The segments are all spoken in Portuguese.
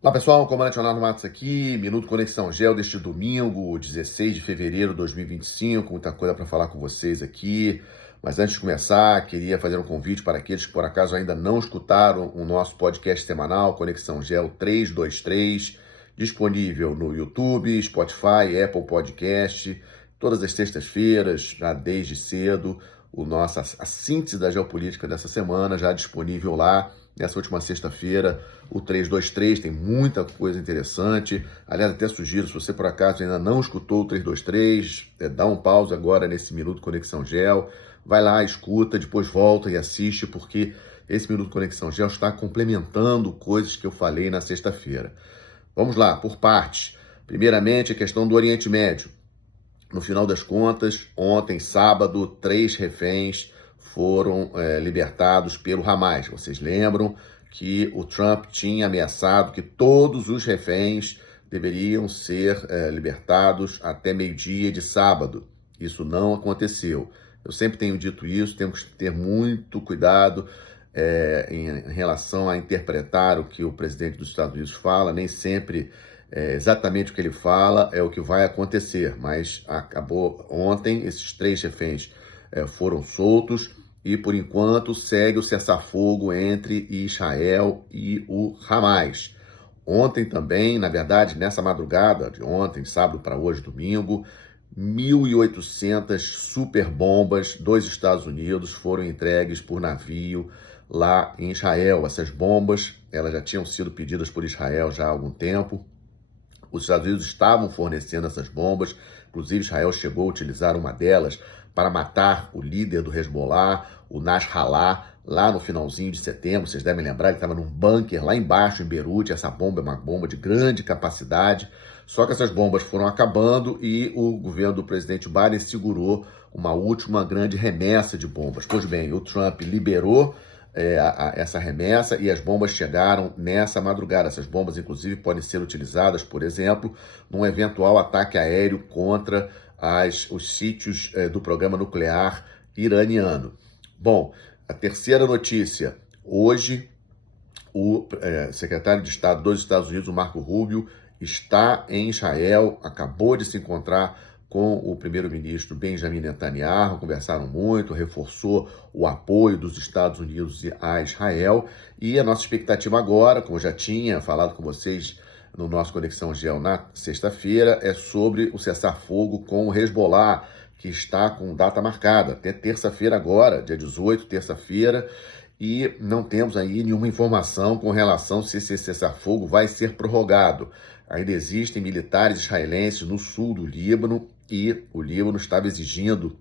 Olá pessoal, comandante Leonardo Matos aqui, Minuto Conexão Gel deste domingo, 16 de fevereiro de 2025, muita coisa para falar com vocês aqui, mas antes de começar, queria fazer um convite para aqueles que por acaso ainda não escutaram o nosso podcast semanal, Conexão Gel 323, disponível no YouTube, Spotify, Apple Podcast, todas as sextas-feiras, já desde cedo, a síntese da geopolítica dessa semana já disponível lá. Nessa última sexta-feira, o 323 tem muita coisa interessante. Aliás, até sugiro, se você por acaso ainda não escutou o 323, dá um pause agora nesse Minuto Conexão Gel. Vai lá, escuta, depois volta e assiste, porque esse Minuto Conexão Gel está complementando coisas que eu falei na sexta-feira. Vamos lá, por partes. Primeiramente, a questão do Oriente Médio. No final das contas, ontem, sábado, 3 reféns foram libertados pelo Hamas. Vocês lembram que o Trump tinha ameaçado que todos os reféns deveriam ser libertados até meio-dia de sábado. Isso não aconteceu. Eu sempre tenho dito isso, temos que ter muito cuidado em relação a interpretar o que o presidente dos Estados Unidos fala. Nem sempre exatamente o que ele fala é o que vai acontecer, mas acabou ontem, esses 3 reféns foram soltos e, por enquanto, segue o cessar-fogo entre Israel e o Hamas. Ontem também, na verdade, nessa madrugada de ontem, sábado para hoje, domingo, 1.800 superbombas dos Estados Unidos foram entregues por navio lá em Israel. Essas bombas, elas já tinham sido pedidas por Israel já há algum tempo. Os Estados Unidos estavam fornecendo essas bombas, inclusive Israel chegou a utilizar uma delas para matar o líder do Hezbollah, o Nasrallah, lá no finalzinho de setembro. Vocês devem lembrar, ele estava num bunker lá embaixo, em Beirute. Essa bomba é uma bomba de grande capacidade, só que essas bombas foram acabando e o governo do presidente Biden segurou uma última grande remessa de bombas. Pois bem, o Trump liberou essa remessa e as bombas chegaram nessa madrugada. Essas bombas, inclusive, podem ser utilizadas, por exemplo, num eventual ataque aéreo contra os sítios do programa nuclear iraniano. Bom, a terceira notícia. Hoje, o secretário de Estado dos Estados Unidos, o Marco Rubio, está em Israel, acabou de se encontrar com o primeiro-ministro Benjamin Netanyahu, conversaram muito, reforçou o apoio dos Estados Unidos a Israel, e a nossa expectativa agora, como eu já tinha falado com vocês no nosso Conexão Gel na sexta-feira, é sobre o cessar-fogo com o Hezbollah, que está com data marcada, até terça-feira agora, dia 18, terça-feira, e não temos aí nenhuma informação com relação se esse cessar-fogo vai ser prorrogado. Ainda existem militares israelenses no sul do Líbano e o Líbano estava exigindo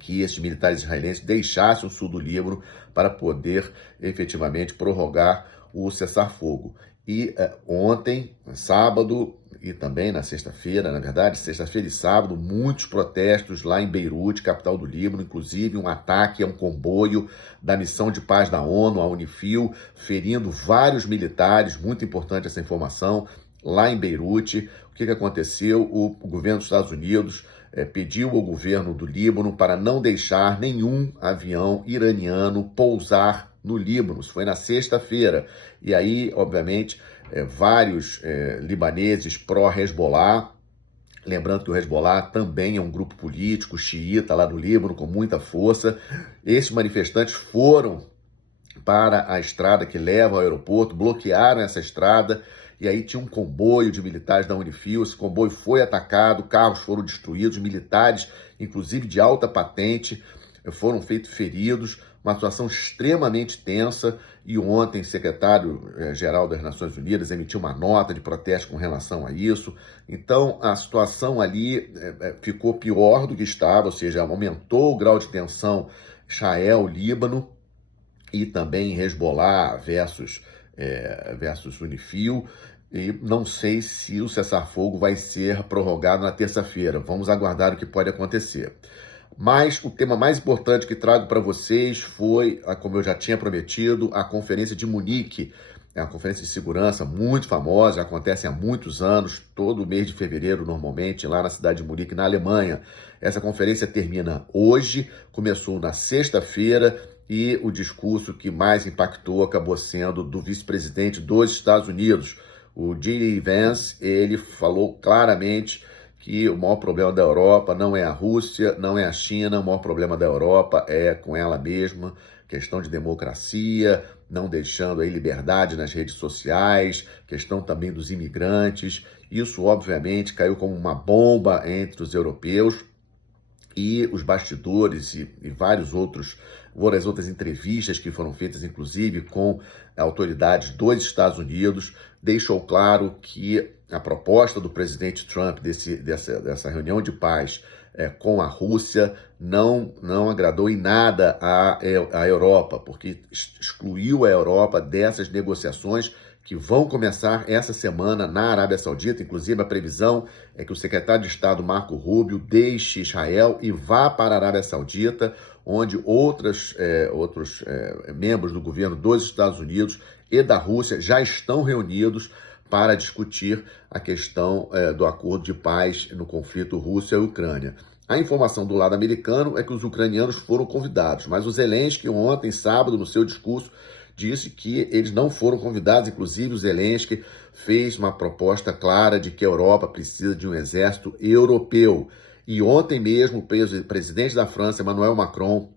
que esses militares israelenses deixassem o sul do Líbano para poder efetivamente prorrogar o cessar-fogo. E ontem, sábado, e também na sexta-feira, na verdade, sexta-feira e sábado, muitos protestos lá em Beirute, capital do Líbano, inclusive um ataque a um comboio da missão de paz da ONU, a UNIFIL, ferindo vários militares. Muito importante essa informação. Lá em Beirute, o que aconteceu? O governo dos Estados Unidos pediu ao governo do Líbano para não deixar nenhum avião iraniano pousar no Líbano. Isso foi na sexta-feira. E aí, obviamente, vários libaneses pró-Hezbollah, lembrando que o Hezbollah também é um grupo político xiita lá no Líbano, com muita força. Esses manifestantes foram para a estrada que leva ao aeroporto, bloquearam essa estrada, e aí tinha um comboio de militares da UNIFIL. Esse comboio foi atacado, carros foram destruídos, militares, inclusive de alta patente, foram feridos, uma situação extremamente tensa. E ontem o secretário-geral das Nações Unidas emitiu uma nota de protesto com relação a isso. Então a situação ali ficou pior do que estava, ou seja, aumentou o grau de tensão Israel-Líbano e também Hezbollah versus UNIFIL. E não sei se o cessar-fogo vai ser prorrogado na terça-feira. Vamos aguardar o que pode acontecer. Mas o tema mais importante que trago para vocês foi, como eu já tinha prometido, a Conferência de Munique. É uma conferência de segurança muito famosa, acontece há muitos anos, todo mês de fevereiro, normalmente, lá na cidade de Munique, na Alemanha. Essa conferência termina hoje, começou na sexta-feira, e o discurso que mais impactou acabou sendo do vice-presidente dos Estados Unidos, o J.D. Vance, ele falou claramente que o maior problema da Europa não é a Rússia, não é a China, o maior problema da Europa é com ela mesma, questão de democracia, não deixando aí liberdade nas redes sociais, questão também dos imigrantes. Isso, obviamente, caiu como uma bomba entre os europeus e os bastidores e várias outras entrevistas que foram feitas, inclusive, com autoridades dos Estados Unidos, deixou claro que a proposta do presidente Trump dessa reunião de paz com a Rússia não agradou em nada à Europa, porque excluiu a Europa dessas negociações que vão começar essa semana na Arábia Saudita. Inclusive, a previsão é que o secretário de Estado, Marco Rubio, deixe Israel e vá para a Arábia Saudita, onde outros membros do governo dos Estados Unidos e da Rússia já estão reunidos para discutir a questão do acordo de paz no conflito Rússia e Ucrânia. A informação do lado americano é que os ucranianos foram convidados, mas o Zelensky, ontem, sábado, no seu discurso, disse que eles não foram convidados. Inclusive, o Zelensky fez uma proposta clara de que a Europa precisa de um exército europeu. E ontem mesmo, o presidente da França, Emmanuel Macron,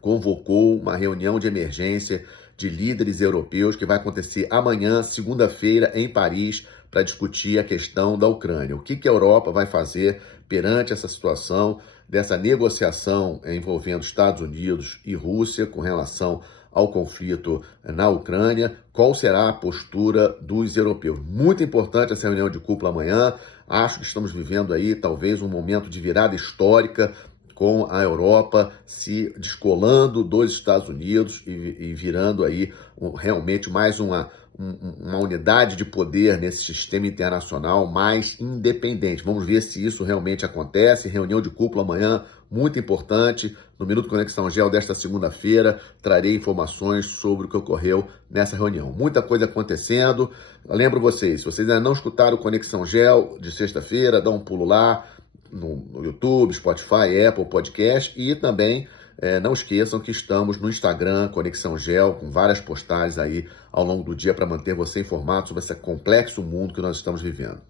convocou uma reunião de emergência de líderes europeus que vai acontecer amanhã, segunda-feira, em Paris, para discutir a questão da Ucrânia. O que a Europa vai fazer perante essa situação dessa negociação envolvendo Estados Unidos e Rússia com relação ao conflito na Ucrânia? Qual será a postura dos europeus? Muito importante essa reunião de cúpula amanhã. Acho que estamos vivendo aí talvez um momento de virada histórica, com a Europa se descolando dos Estados Unidos e virando aí realmente mais uma unidade de poder nesse sistema internacional mais independente. Vamos ver se isso realmente acontece. Reunião de cúpula amanhã, muito importante. No Minuto Conexão Gel desta segunda-feira, trarei informações sobre o que ocorreu nessa reunião. Muita coisa acontecendo. Lembro vocês, se vocês ainda não escutaram o Conexão Gel de sexta-feira, dá um pulo lá no YouTube, Spotify, Apple Podcast, e também não esqueçam que estamos no Instagram, Conexão Gel, com várias postagens aí ao longo do dia para manter você informado sobre esse complexo mundo que nós estamos vivendo.